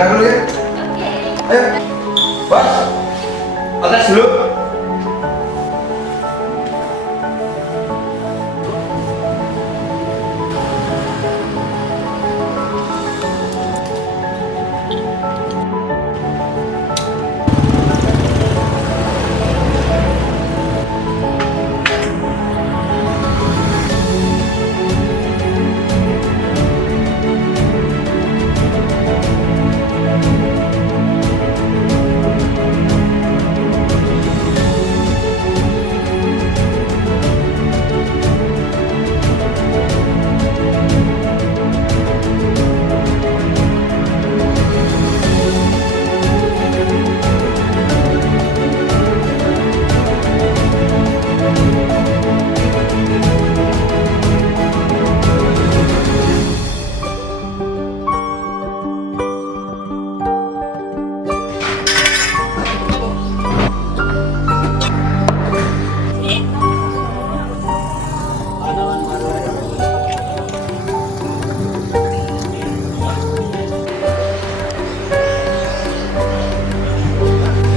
Berangkat dulu ya. Ayo. Bos. Atas dulu.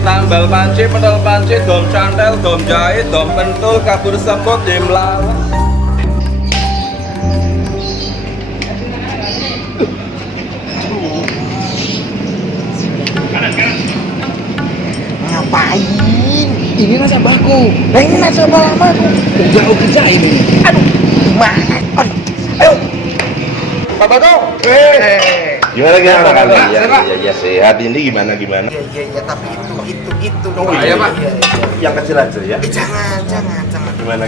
Tambal panci, pedal panci, dom cantel, dom jahit, dom pentul, kabur semput, dim lawas. Ngapain? Ini nasabahku. Nah ini nasabah lamaku. Jauh kerja ini. Aduh, gimana? Aduh, ayo. Pak Bagong. Gimana kali? Sehat. Ya sehat. Ini gimana? Iya, tapi itu dong. Iya, Pak. Yang kecil aja ya. Jangan. Gimana?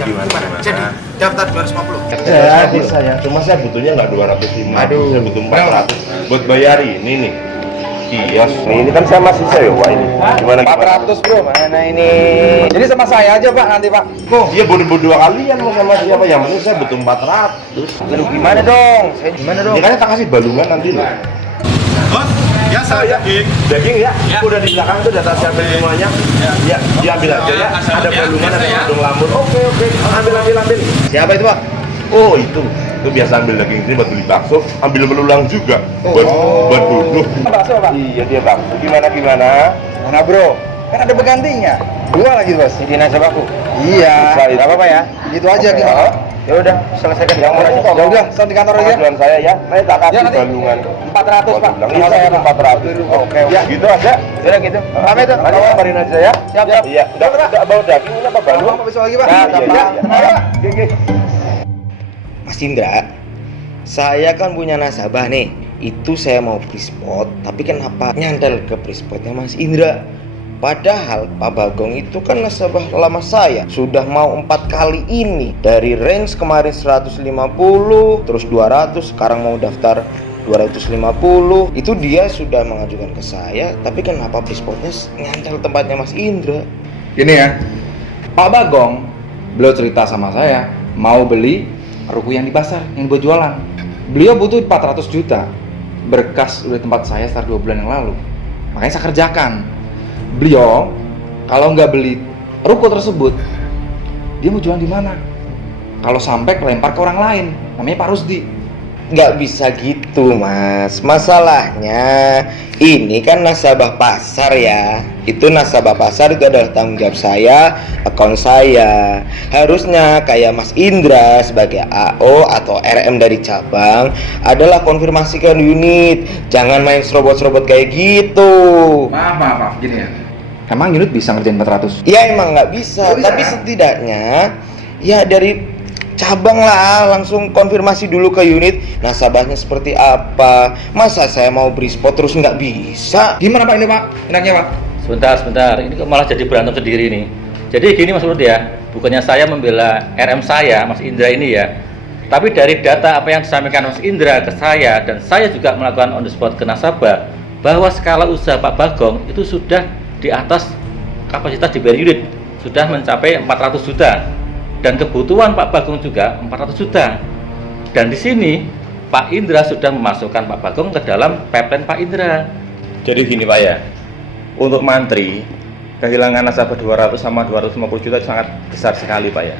Jadi daftar 250. Ya bisa ya. Cuma saya butuhnya nggak 205. Aduh. Saya butuh 400 buat bayar ini nih. Kios. Ini kan saya masih sewa ini. Gimana? 400 bro, mana ini? Jadi sama saya aja Pak nanti Pak. Iya bodoh-bodoh kalian mau sama siapa? Yang penting saya butuh 400. Aduh, gimana dong? Saya gimana dong? Ini kan tak kasih balungan nanti loh. Bos, ya saya daging. Daging ya? Ya. Udah di belakang tuh data siapin semuanya. Ya, diambil aja ya. Ada balungan, ada hidung lamur. Oke. Ambil. Siapa itu, Pak? Oh itu biasa ambil daging ini buat beli bakso, ambil belulang juga buat duduk. Bakso Pak. Iya dia bakso. Gimana? Mana bro? Kan ada penggantinya. 2 lagi bos. Ini nasabahku. Iya. Bisa itu. Enggak apa-apa ya. Gitu aja Oke, gimana? Ya udah, selesaikan yang murah. Ya udah, sama di kantor aja. Pengaduan saya ya. Nanti tak kasih Ya, nanti. balungan. 400 Pak. Iya Sama saya Pak. 400. Oke. Ya. Gitu aja. Ya udah gitu. Paham itu? Nanti kabarin aja ya. Siap. Iya. Udah bawa daging ini apa balung? Apa besok lagi, Pak? Ya, Iya. gampang. Oke. Mas Indra, saya kan punya nasabah nih. Itu saya mau pre-spot, tapi kenapa nyantel ke pre-spotnya Mas Indra? Padahal Pak Bagong itu kan nasabah lama saya. Sudah mau 4 kali ini. Dari range kemarin 150, terus 200, sekarang mau daftar 250. Itu dia sudah mengajukan ke saya, tapi kenapa pre-spotnya nyantel tempatnya Mas Indra? Gini ya, Pak Bagong, beliau cerita sama saya mau beli ruko yang di pasar yang buat jualan. Beliau butuh 400 juta berkas udah tempat saya sekitar 2 bulan yang lalu. Makanya saya kerjakan. Beliau kalau nggak beli ruko tersebut, dia mau jualan di mana? Kalau sampai kelempar ke orang lain, namanya Pak Rusdi. Nggak bisa gitu mas, masalahnya ini kan nasabah pasar ya. Itu nasabah pasar itu adalah tanggung jawab saya, akun saya. Harusnya kayak Mas Indra sebagai AO atau RM dari cabang adalah konfirmasikan unit. Jangan main serobot-serobot kayak gitu. Maaf, gini ya. Emang unit bisa ngerjain 400? Ya emang nggak bisa, Nggak bisa. tapi setidaknya ya dari cabang lah langsung konfirmasi dulu ke unit nasabahnya seperti apa. Masa saya mau beri spot terus nggak bisa? Gimana Pak ini Pak? Enaknya Pak? Sebentar, ini kok malah jadi berantem sendiri nih. Jadi gini Mas Rudi ya, bukannya saya membela RM saya, Mas Indra ini ya. Tapi dari data apa yang disampaikan Mas Indra ke saya, dan saya juga melakukan on the spot ke nasabah, bahwa skala usaha Pak Bagong itu sudah di atas kapasitas DPR unit, sudah mencapai 400 juta. Dan kebutuhan Pak Bagong juga 400 juta. Dan di sini Pak Indra sudah memasukkan Pak Bagong ke dalam pipeline Pak Indra. Jadi gini Pak ya, untuk mantri kehilangan nasabah 200 sama 250 juta sangat besar sekali Pak ya.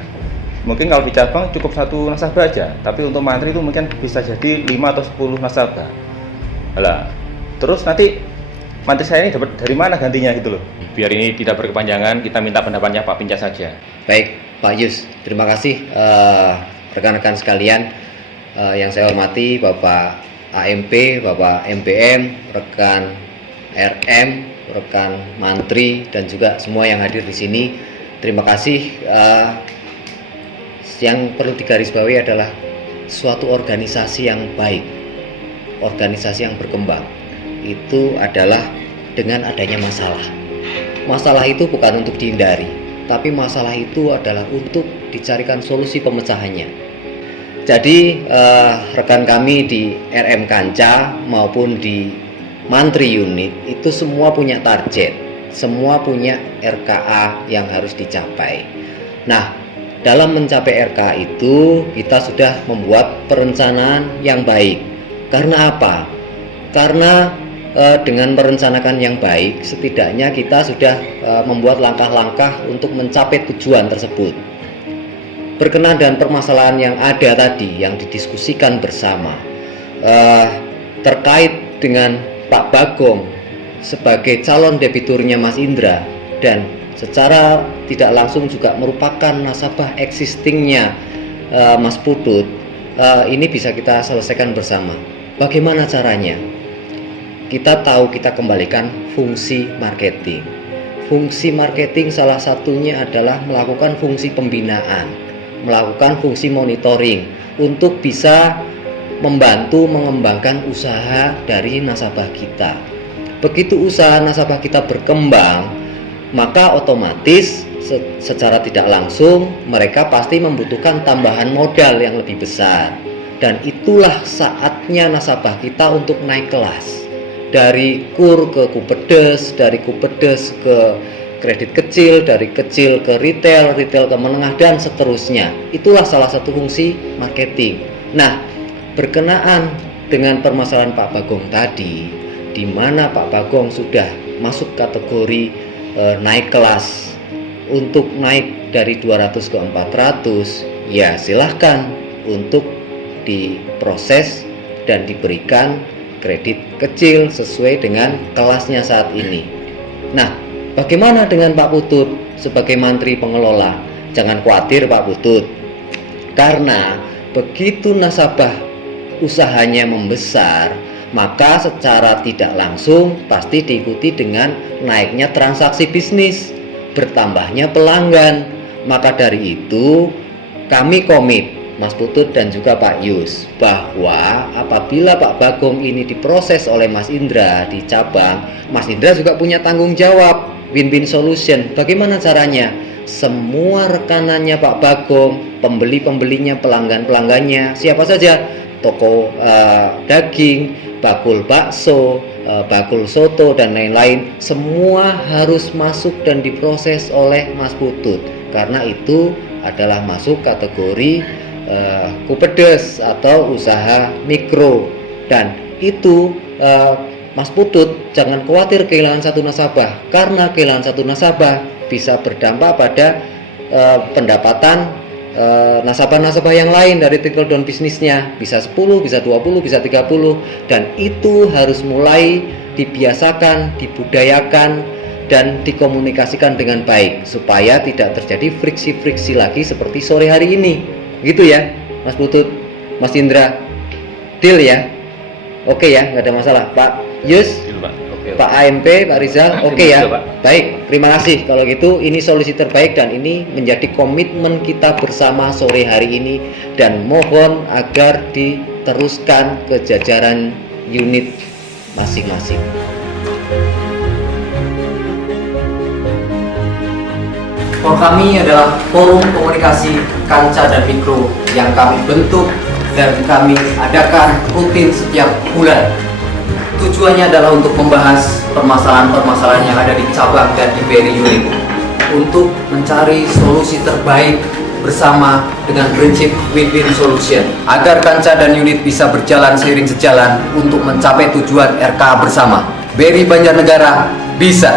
Mungkin kalau di cabang cukup 1 nasabah aja, tapi untuk mantri itu mungkin bisa jadi 5 atau 10 nasabah. Lah, Terus nanti mantri saya ini dapat dari mana gantinya gitu loh. Biar ini tidak berkepanjangan, kita minta pendapatnya Pak Pinca saja. Baik, Pak Yus, terima kasih rekan-rekan sekalian yang saya hormati, Bapak AMP, Bapak MPM, rekan RM, rekan Mantri, dan juga semua yang hadir di sini. Terima kasih. Yang perlu digarisbawahi adalah suatu organisasi yang baik, organisasi yang berkembang, itu adalah dengan adanya masalah. Masalah itu bukan untuk dihindari, tapi masalah itu adalah untuk dicarikan solusi pemecahannya. Jadi rekan kami di RM Kanca maupun di Mantri unit itu semua punya target, semua punya RKA yang harus dicapai. Nah, dalam mencapai RKA itu kita sudah membuat perencanaan yang baik. Karena apa? Karena dengan merencanakan yang baik, setidaknya kita sudah membuat langkah-langkah untuk mencapai tujuan tersebut. Berkenaan dengan permasalahan yang ada tadi, yang didiskusikan bersama, terkait dengan Pak Bagong sebagai calon debiturnya Mas Indra, dan secara tidak langsung juga merupakan nasabah existingnya Mas Putut, ini bisa kita selesaikan bersama. Bagaimana caranya? Kita tahu kita kembalikan fungsi marketing. Fungsi marketing salah satunya adalah melakukan fungsi pembinaan, melakukan fungsi monitoring untuk bisa membantu mengembangkan usaha dari nasabah kita. Begitu usaha nasabah kita berkembang, maka otomatis secara tidak langsung mereka pasti membutuhkan tambahan modal yang lebih besar. Dan itulah saatnya nasabah kita untuk naik kelas, dari KUR ke Kupedes, dari Kupedes ke kredit kecil, dari kecil ke retail, retail ke menengah, dan seterusnya. Itulah salah satu fungsi marketing. Nah, berkenaan dengan permasalahan Pak Bagong tadi, di mana Pak Bagong sudah masuk kategori naik kelas, untuk naik dari 200 ke 400, ya silahkan untuk diproses dan diberikan kredit kecil sesuai dengan kelasnya saat ini. Nah, bagaimana dengan Pak Putut sebagai mantri pengelola? Jangan khawatir Pak Putut, karena begitu nasabah usahanya membesar, maka secara tidak langsung pasti diikuti dengan naiknya transaksi bisnis, bertambahnya pelanggan. Maka dari itu kami komit, Mas Putut dan juga Pak Yus, bahwa apabila Pak Bagong ini diproses oleh Mas Indra di cabang, Mas Indra juga punya tanggung jawab, win-win solution. Bagaimana caranya? Semua rekanannya Pak Bagong, pembeli-pembelinya, pelanggan-pelanggannya, siapa saja, toko daging, bakul bakso, bakul soto, dan lain-lain, semua harus masuk dan diproses oleh Mas Putut, karena itu adalah masuk kategori Kupedes atau usaha mikro. Dan itu Mas Putut jangan khawatir kehilangan satu nasabah, karena kehilangan satu nasabah bisa berdampak pada pendapatan nasabah-nasabah yang lain dari trickle down bisnisnya, bisa 10, bisa 20, bisa 30. Dan itu harus mulai dibiasakan, dibudayakan, dan dikomunikasikan dengan baik, supaya tidak terjadi friksi-friksi lagi seperti sore hari ini. Gitu ya Mas Putut, Mas Indra, deal ya? Oke ya, nggak ada masalah. Pak Yus, Pak AMP, Pak Rizal, oke ya? Baik, terima kasih. Kalau gitu ini solusi terbaik dan ini menjadi komitmen kita bersama sore hari ini, dan mohon agar diteruskan ke jajaran unit masing-masing. For kami adalah forum komunikasi Kanca dan Mikro yang kami bentuk dan kami adakan rutin setiap bulan. Tujuannya adalah untuk membahas permasalahan-permasalahan yang ada di cabang dan di BRI unit, untuk mencari solusi terbaik bersama dengan prinsip win-win solution, agar Kanca dan unit bisa berjalan seiring sejalan untuk mencapai tujuan RKA bersama. BRI Banjarnegara bisa.